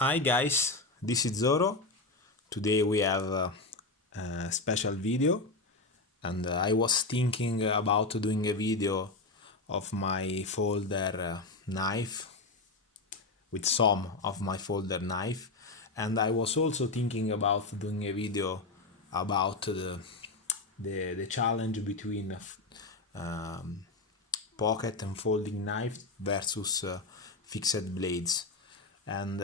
Hi guys, this is Zoro. Today we have a special video, and I was thinking about doing a video of my folder knife, with some of my folder knife, and I was also thinking about doing a video about the challenge between um, pocket and folding knife versus fixed blades. And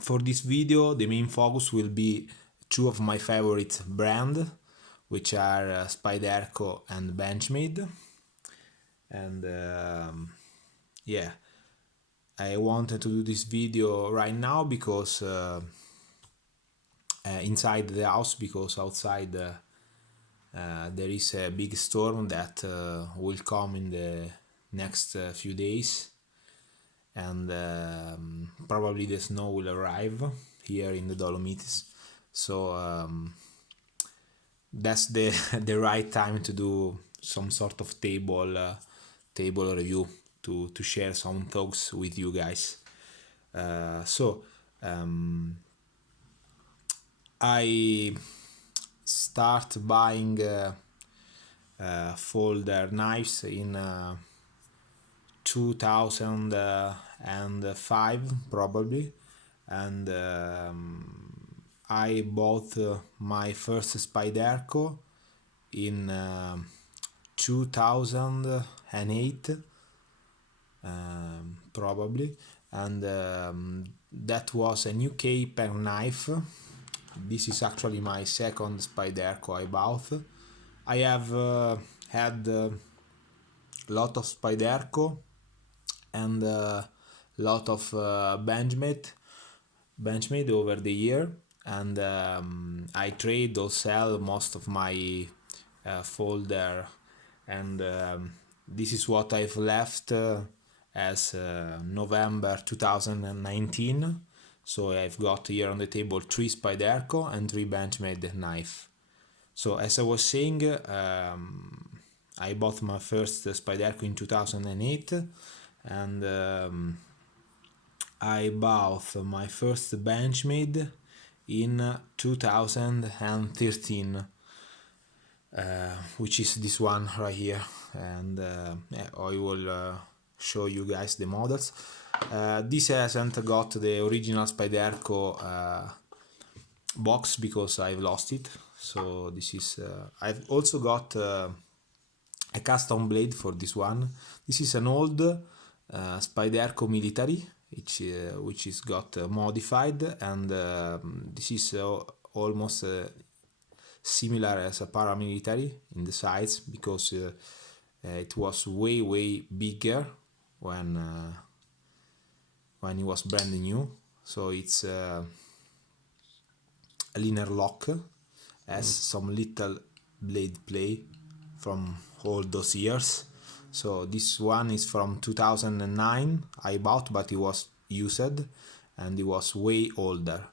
for this video the main focus will be two of my favorite brand, which are Spyderco and Benchmade. And yeah, I wanted to do this video right now because inside the house, because outside there is a big storm that will come in the next few days, and probably the snow will arrive here in the Dolomites. So that's the the right time to do some sort of table review, to share some thoughts with you guys. So I start buying folder knives in 2005 probably, and I bought my first Spyderco in 2008, probably, and that was an UK pen knife. This is actually my second Spyderco I bought. I have had a lot of Spyderco and lot of Benchmade over the year, and I trade or sell most of my folder, and this is what I've left as November 2019. So I've got here on the table 3 Spyderco and 3 Benchmade knife. So as I was saying, I bought my first Spyderco in 2008, and I bought my first Benchmade in 2013, which is this one right here, and yeah, I will show you guys the models. This hasn't got the original Spyderco box because I've lost it. So this is I've also got a custom blade for this one. This is an old Spyderco military, which is got modified, and this is almost similar as a paramilitary in the size, because it was way bigger when it was brand new. So it's a linear lock, has some little blade play from all those years. So this one is from 2009 I bought, but it was used and it was way older.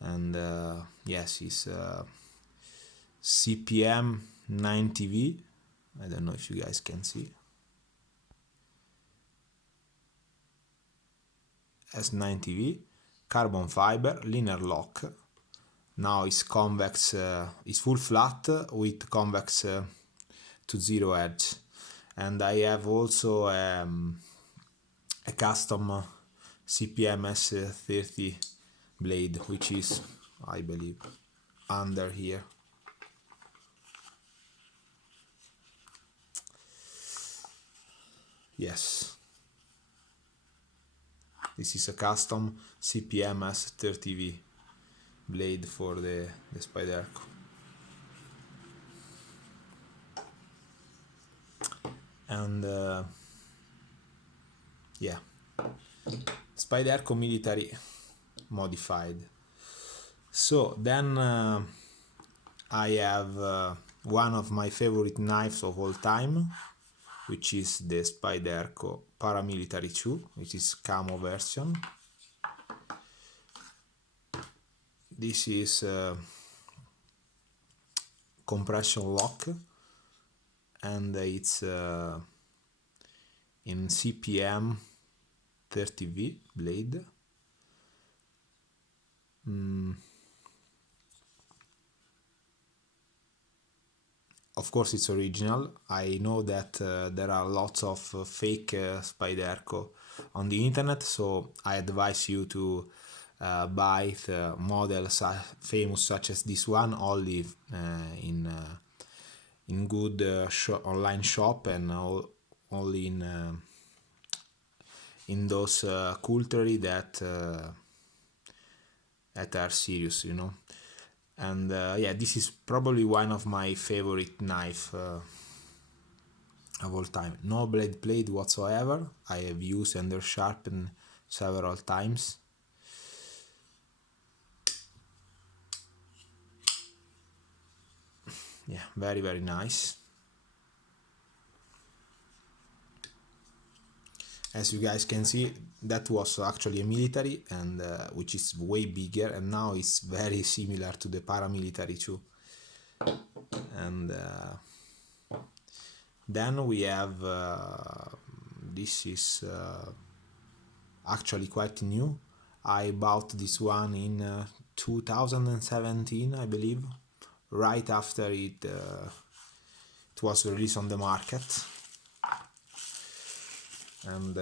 And yes, it's CPM 90V. I don't know if you guys can see. S90V, carbon fiber, linear lock. Now it's convex, it's full flat with convex to zero edge. And I have also a custom CPM S30 blade, which is, I believe, under here. Yes, this is a custom CPM S30V blade for the Spyderco. And yeah, Spyderco military modified. So then I have one of my favorite knives of all time, which is the Spyderco Paramilitary 2, which is camo version. This is compression lock, and it's in CPM 30V blade. Of course it's original. I know that there are lots of fake Spyderco on the internet, so I advise you to buy the models famous such as this one only in good online shop, and only in those cutlery that are serious, you know. And yeah, this is probably one of my favorite knife of all time. No blade whatsoever. I have used and sharpened several times. Yeah, very very nice. As you guys can see, that was actually a military, and which is way bigger, and now it's very similar to the paramilitary too. And then we have this is actually quite new. I bought this one in 2017, I believe, right after it was released on the market. And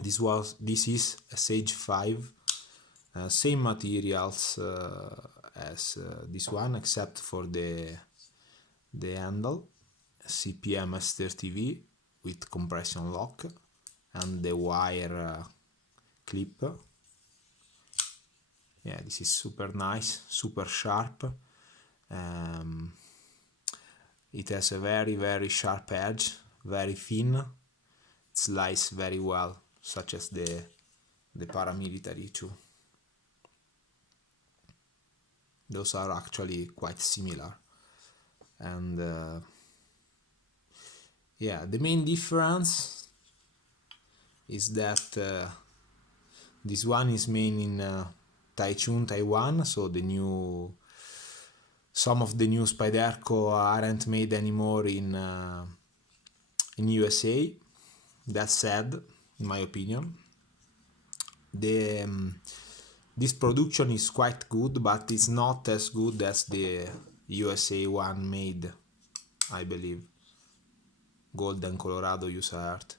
this is a Sage 5, same materials as this one, except for the handle, CPM S30V with compression lock, and the wire clip. Yeah, this is super nice, super sharp. It has a very very sharp edge, very thin. It slices very well, such as the paramilitary too. Those are actually quite similar. And yeah, the main difference is that this one is made in Taichung, Taiwan, so some of the new Spyderco aren't made anymore in USA. That's sad, in my opinion. This production is quite good, but it's not as good as the USA one made, I believe. Gold and Colorado USA art.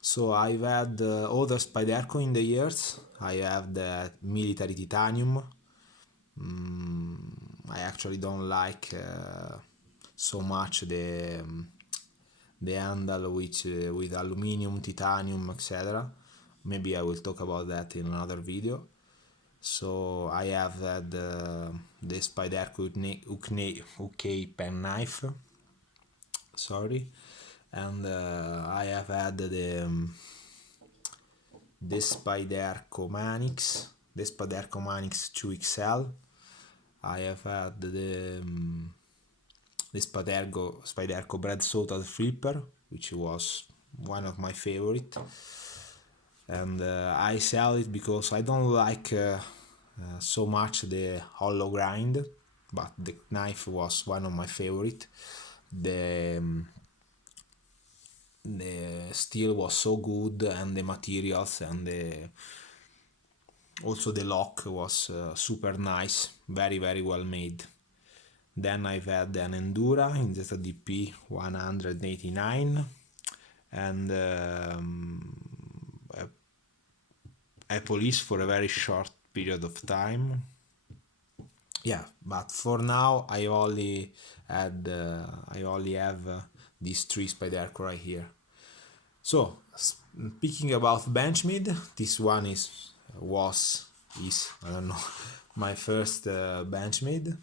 So I've had other Spyderco in the years. I have the military titanium. I actually don't like so much the handle with aluminium, titanium, etc. Maybe I will talk about that in another video. So I have had the Spyderco UK pen knife. Sorry. And I have had the Spyderco Manix 2XL. I have had the Spyderco bread salted flipper, which was one of my favorite. And I sell it because I don't like so much the hollow grind, but the knife was one of my favorite. The steel was so good, and the materials, and also the lock was super nice, very very well made. Then I've had an Endura in ZDP 189, and a police for a very short period of time. Yeah, but for now I only have these three Spyderco right here. So speaking about Benchmade, this one is I don't know, my first Benchmade.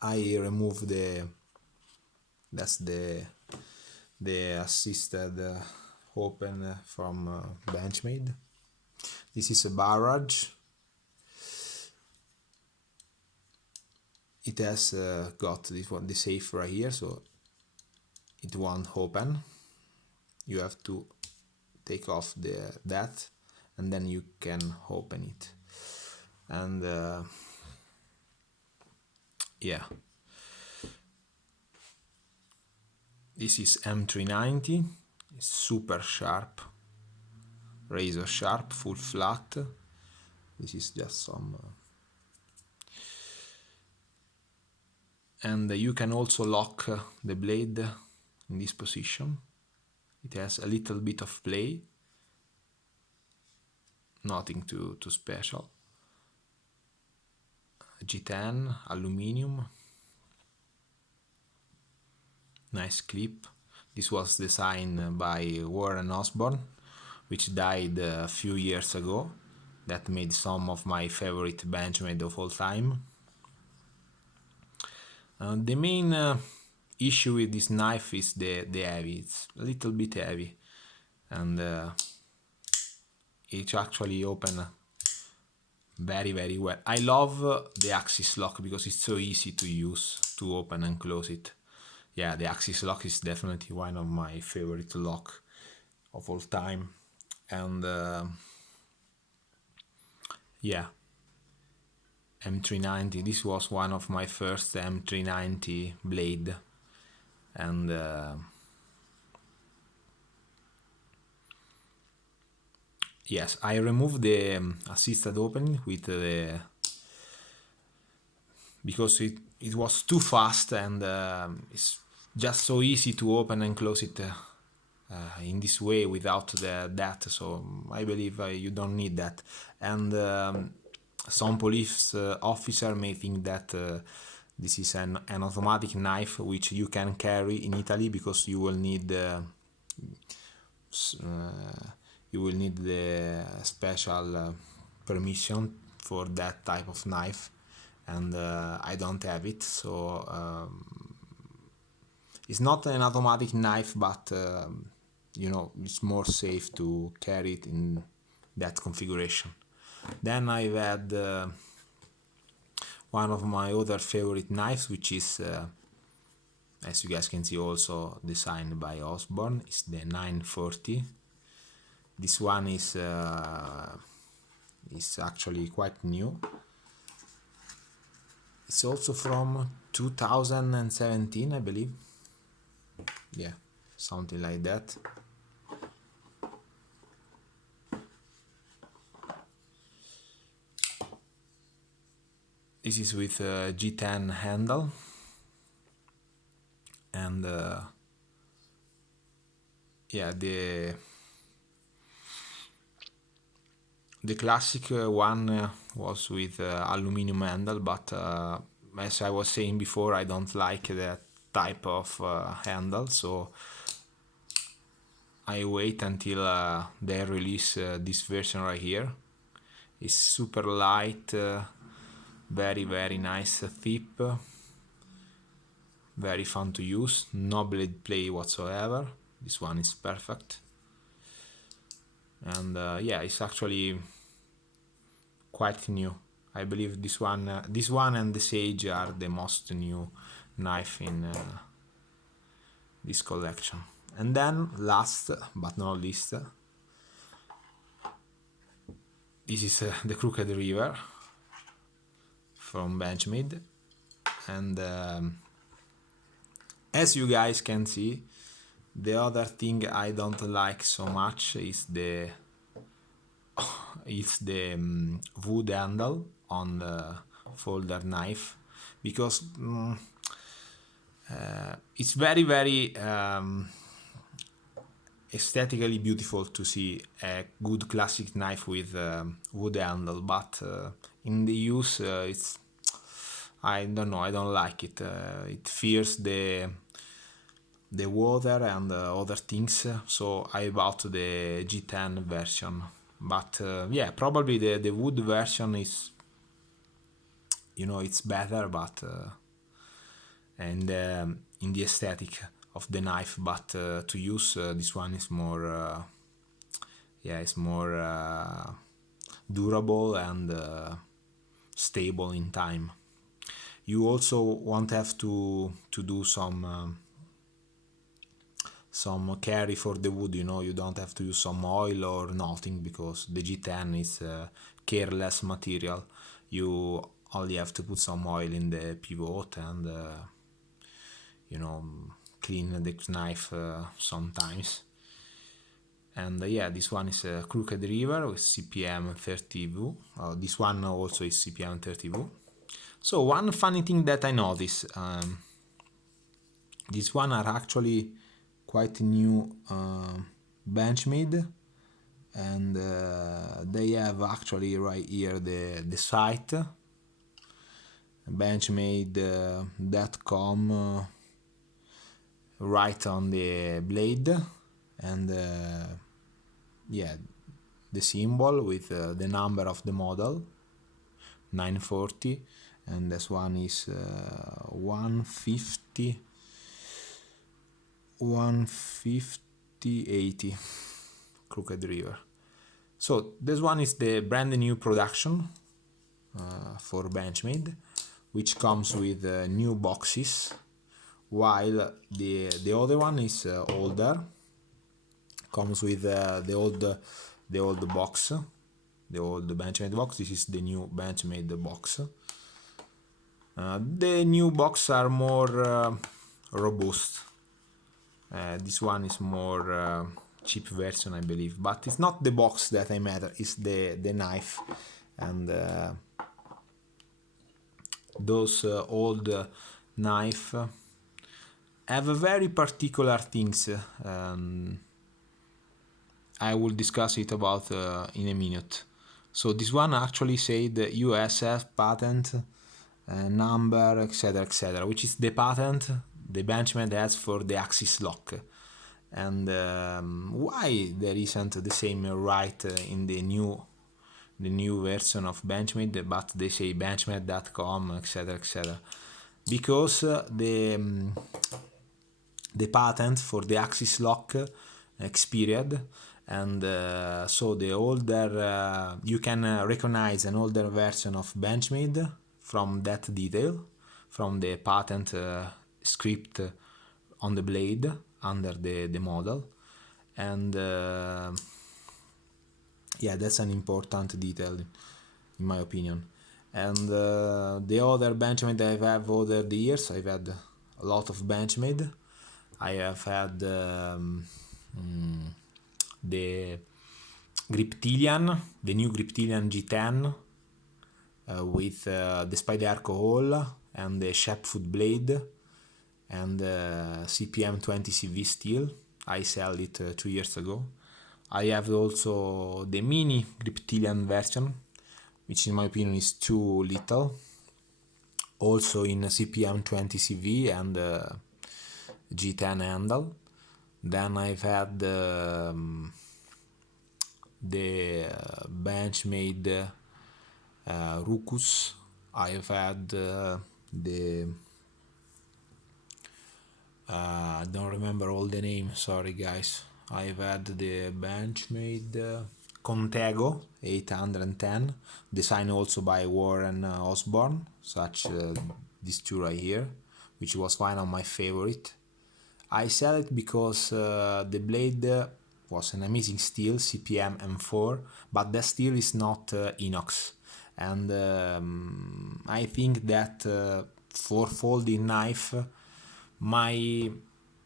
I removed that's the assisted open from Benchmade. This is a barrage. It has got this one, the safe right here, so it won't open. You have to take off that, and then you can open it. And yeah, this is M390. It's super sharp, razor sharp, full flat. This is just some and you can also lock the blade in this position. It has a little bit of play, nothing too special. G10 aluminum, nice clip. This was designed by Warren Osborne, which died a few years ago. That made some of my favorite Benchmade of all time. The main issue with this knife is the heavy. It's a little bit heavy, and it actually open very well. I love the axis lock because it's so easy to use, to open and close it. Yeah, the axis lock is definitely one of my favorite lock of all time. And yeah, M390, this was one of my first M390 blade, and yes, I removed the assisted opening with the because it was too fast, and it's just so easy to open and close it in this way without that, so I believe you don't need that. And some police officer may think that this is an automatic knife which you can carry in Italy because you will need the special permission for that type of knife, and I don't have it, so it's not an automatic knife, but you know, it's more safe to carry it in that configuration. Then I've had one of my other favorite knives, which is as you guys can see also designed by Osborne. It's the 940. This one is actually quite new. It's also from 2017, I believe. Yeah, something like that. This is with a G10 handle, and yeah, the classic one was with aluminum handle, but as I was saying before, I don't like that type of handle, so I wait until they release this version right here. It's super light, very nice tip, very fun to use, no blade play whatsoever. This one is perfect, and yeah, it's actually quite new. I believe this one and the Sage are the most new knife in this collection. And then last but not least, this is the Crooked River from Benchmade, and as you guys can see, the other thing I don't like so much is the wood handle on the folder knife, because it's very aesthetically beautiful to see a good classic knife with wood handle, but in the use it's, I don't know, I don't like it. It fears the water and other things, so I bought the G10 version. But yeah, probably the wood version is, you know, it's better, but and in the aesthetic of the knife, but to use this one is more yeah, it's more durable and stable in time. You also won't have to do some carry for the wood, you know, you don't have to use some oil or nothing, because the G10 is careless material. You only have to put some oil in the pivot and you know, clean the knife sometimes. And yeah, this one is a Crooked River with CPM 30V. This one also is CPM 30V. So one funny thing that I noticed, this one are actually quite new Benchmade, and they have actually right here the site benchmade.com right on the blade, and yeah, the symbol with the number of the model 940, and this one is 150 80 Crooked River. So this one is the brand new production for Benchmade, which comes with new boxes, while the other one is older, comes with the old box, the old Benchmade box. This is the new Benchmade box. The new box are more robust. This one is more cheap version, I believe, but it's not the box that I matter, it's the knife. And those old knife have a very particular things. I will discuss it about in a minute. So this one actually said USF patent number, etc., which is the patent the Benchmade has for the axis lock. And why there isn't the same right in the new version of Benchmade, but they say benchmade.com, etc., because the patent for the axis lock expired, and so the older you can recognize an older version of Benchmade from that detail, from the patent script on the blade under the model. And yeah, that's an important detail in my opinion. And the other Benchmade I have over the years, I've had a lot of Benchmade. I have had the Griptilian, the new Griptilian G10 with the Spyderco hole and the Shepfoot blade and CPM 20CV steel. I sell it 2 years ago. I have also the mini Griptilian version, which in my opinion is too little, also in CPM 20CV and G10 handle. Then I've had the Benchmade Rucus. I've had the don't remember all the names, sorry guys. I've had the Benchmade Contego 810, designed also by Warren Osborne, such this two right here, which was one of my favorite. I sell it because the blade was an amazing steel, CPM M4, but that steel is not inox. And I think that for folding knife, my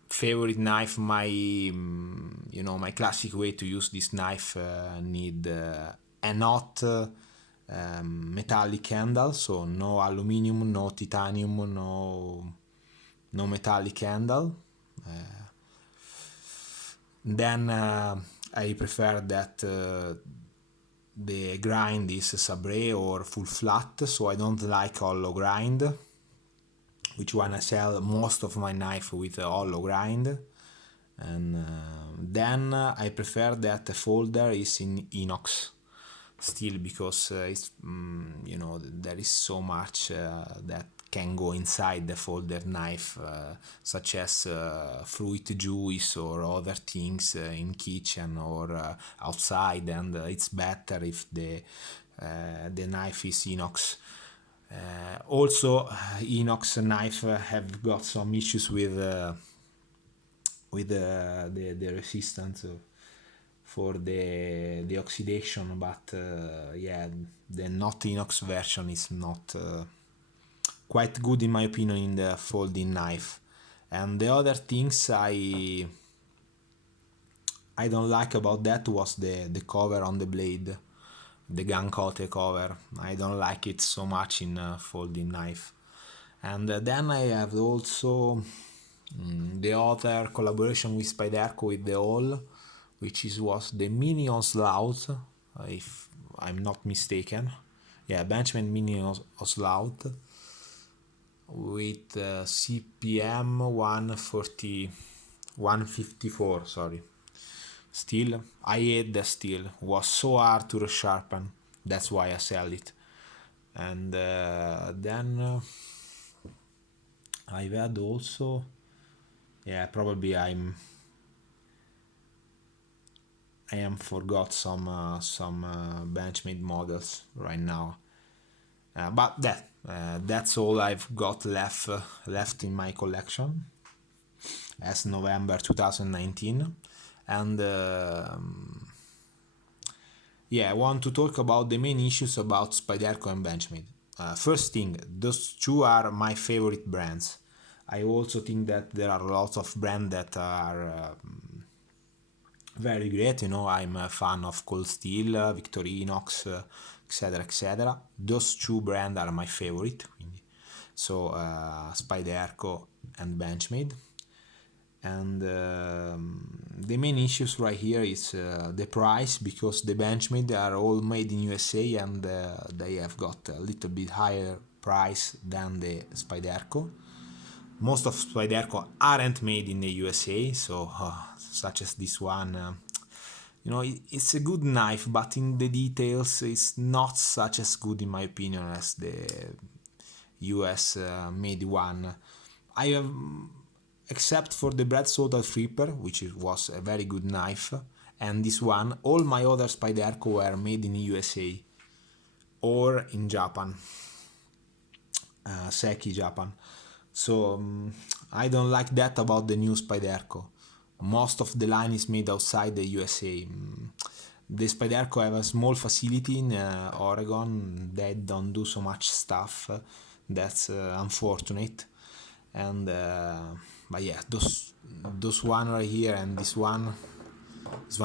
favorite knife, my my classic way to use this knife need a not metallic handle, so no aluminum, no titanium, no metallic handle. Then I prefer that the grind is sabre or full flat, so I don't like hollow grind, which one I sell most of my knife with a hollow grind. And then I prefer that the folder is in inox steel, because it's there is so much that can go inside the folder knife, such as fruit juice or other things in kitchen or outside, and it's better if the knife is inox. Also, inox knife have got some issues with the resistance for the oxidation, but yeah, the not inox version is not quite good in my opinion in the folding knife. And the other things I I don't like about that was the cover on the blade, the Gankote cover. I don't like it so much in a folding knife. And then I have also the other collaboration with Spyderco with the All, which was the Mini Onslaught, if I'm not mistaken. Yeah, Benchmade Mini Onslaught with CPM 154, sorry. Steel, I hate the steel. Was so hard to resharpen. That's why I sell it. And then I've had also, yeah, probably I am forgot some Benchmade models right now. But that's all I've got left in my collection as November 2019. And yeah, I want to talk about the main issues about Spyderco and Benchmade. First thing, those two are my favorite brands. I also think that there are lots of brands that are very great. I'm a fan of Cold Steel, Victorinox, etc., etc. Those two brands are my favorite, quindi. So Spyderco and Benchmade. And the main issues right here is the price, because the Benchmade are all made in USA and they have got a little bit higher price than the Spyderco. Most of Spyderco aren't made in the USA, so such as this one, it's a good knife, but in the details it's not such as good in my opinion as the US made one. I have, except for the Bread Soda Flipper, which was a very good knife, and this one, all my other Spyderco were made in USA or in Japan, Seki, Japan. So I don't like that about the new Spyderco. Most of the line is made outside the USA. The Spyderco have a small facility in Oregon. They don't do so much stuff. That's unfortunate. And but yeah, those one right here and this one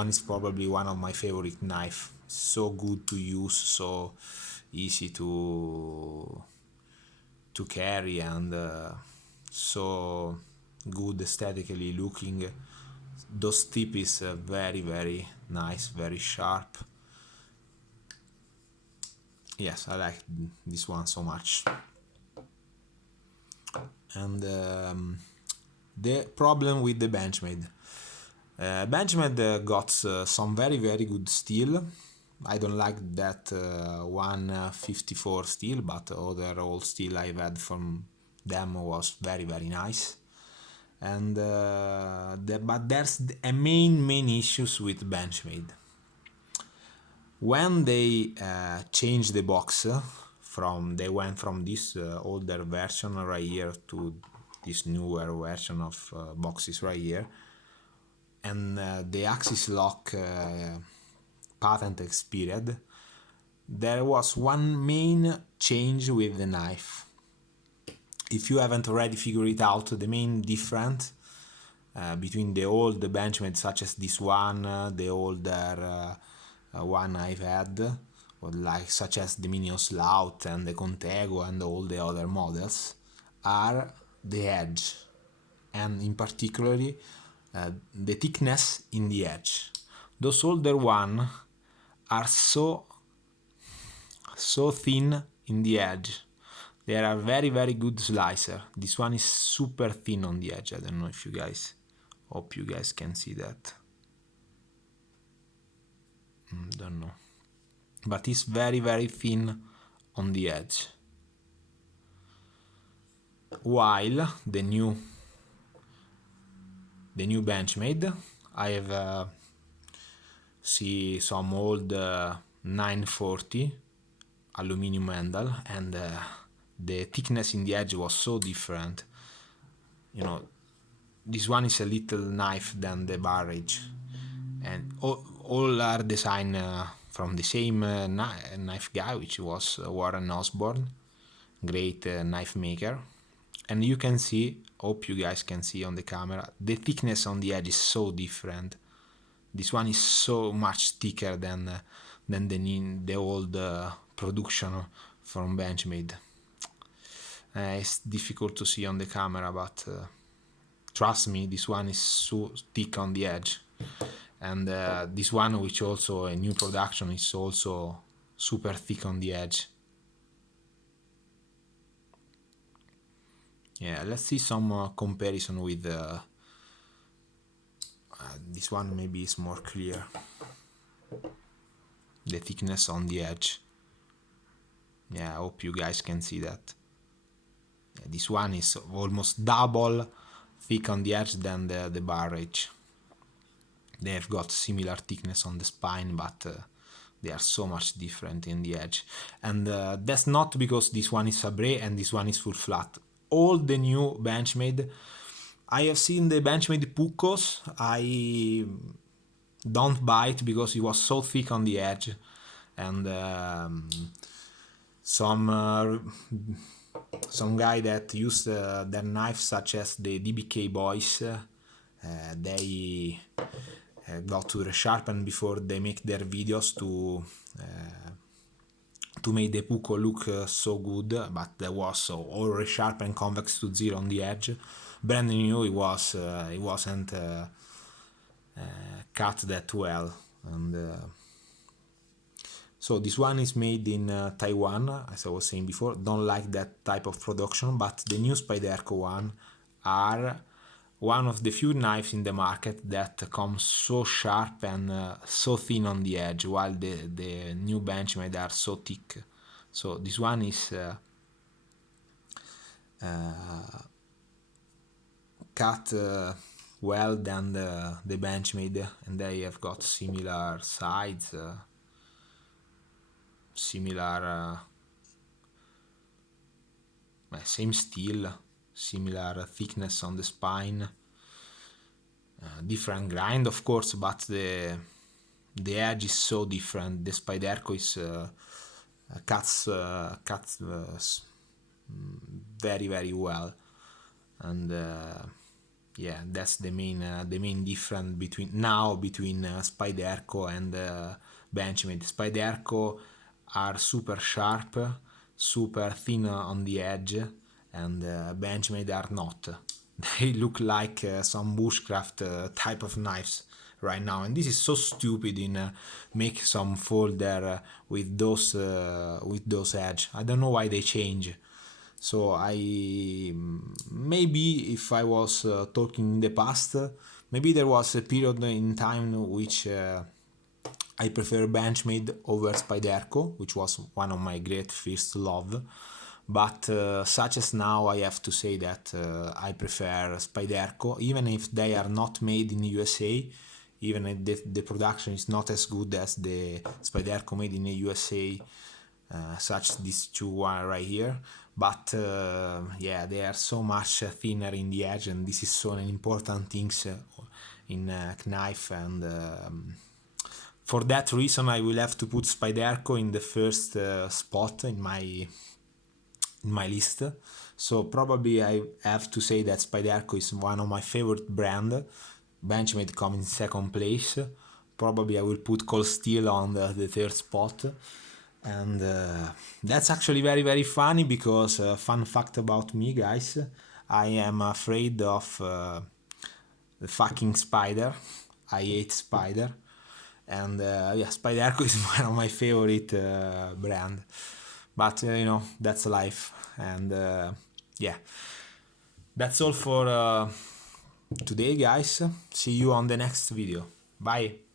is probably one of my favorite knife. So good to use, so easy to carry, and so good aesthetically looking. Those tip is very very nice, very sharp. Yes, I like this one so much. And the problem with the Benchmade. Benchmade got some very very good steel. I don't like that 154 steel, but other old steel I've had from them was very very nice. And but there's a main issues with Benchmade. When they changed the box they went from this older version right here to this newer version of boxes right here, and the axis lock patent expired, there was one main change with the knife. If you haven't already figured it out, the main difference between the old Benchmade, such as this one, the older one I've had, or such as the Mini Onslaught and the Contego and all the other models, are the edge, and in particularly the thickness in the edge. Those older ones are so thin in the edge. They are very very good slicer. This one is super thin on the edge. I don't know if you guys, hope you guys can see that. Don't know, but it's very very thin on the edge. While the new Benchmade, I have see some old 940 aluminum handle, and the thickness in the edge was so different. This one is a little knife than the barrage, and all are designed from the same knife guy, which was Warren Osborne, great knife maker. And you can see, hope you guys can see on the camera, the thickness on the edge is so different. This one is so much thicker than the old production from Benchmade. It's difficult to see on the camera, but trust me, this one is so thick on the edge. And this one, which also a new production, is also super thick on the edge. Yeah, let's see some comparison with this one. Maybe is more clear, the thickness on the edge. Yeah, I hope you guys can see that. Yeah, this one is almost double thick on the edge than the bar edge. They have got similar thickness on the spine, but they are so much different in the edge. And that's not because this one is sabre and this one is full flat. All the new Benchmade, I have seen the Benchmade Puccos, I don't buy it because it was so thick on the edge. And some guy that used their knives, such as the DBK boys, they got to resharpen before they make their videos to make the Pucco look so good, but there was all resharpened convex to zero on the edge. Brand new, it wasn't cut that well. And so this one is made in Taiwan, as I was saying before. Don't like that type of production, but the new Spyderco one are one of the few knives in the market that comes so sharp and so thin on the edge, while the new Benchmade are so thick. So this one is cut well than the Benchmade, and they have got similar sides, similar same steel, similar thickness on the spine, different grind of course, but the edge is so different. The Spyderco is cuts very very well, and yeah, that's the main difference between Spyderco and Benchmade. Spyderco are super sharp, super thin on the edge, and Benchmade are not. They look like some bushcraft type of knives right now, and this is so stupid in make some folder with those edge. I don't know why they change. So maybe if I was talking in the past, maybe there was a period in time which I prefer Benchmade over Spyderco, which was one of my great first love. But such as now, I have to say that I prefer Spyderco, even if they are not made in USA, even if the production is not as good as the Spyderco made in the USA, such these two are right here. But yeah, they are so much thinner in the edge, and this is so an important thing in knife. And for that reason, I will have to put Spyderco in the first spot in my list. So probably I have to say that Spyderco is one of my favorite brand. Benchmade comes in second place. Probably I will put Cold Steel on the third spot. And that's actually very very funny, because fun fact about me, guys, I am afraid of the fucking spider. I hate spider, and yeah, Spyderco is one of my favorite brand. But you know, that's life. And yeah, that's all for today, guys. See you on the next video. Bye.